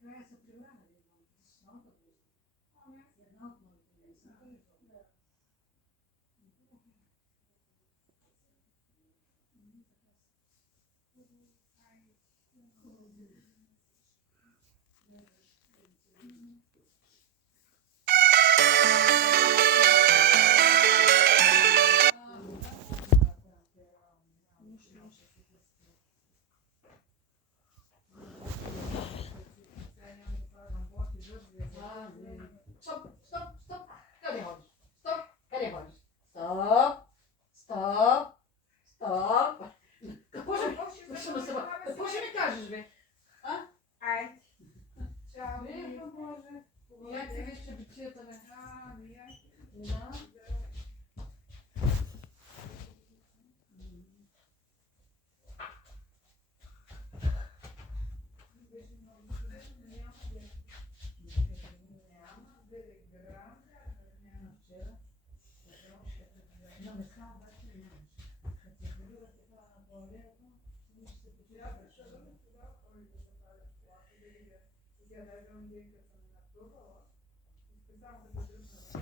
Така я се прилагали, професионалната войска. Една от моите мисълта е това. Стоп, стоп, стоп. Къде ходиш? Стоп, къде ходиш? Стоп, стоп, стоп. Какво ще ми кажеш, бе? А? Айде. Чао. Бе, Боже. Я ти виж чебичията, бе. Да. Да. Сега даже он ден, като съм напробвала, изписам като дръпна.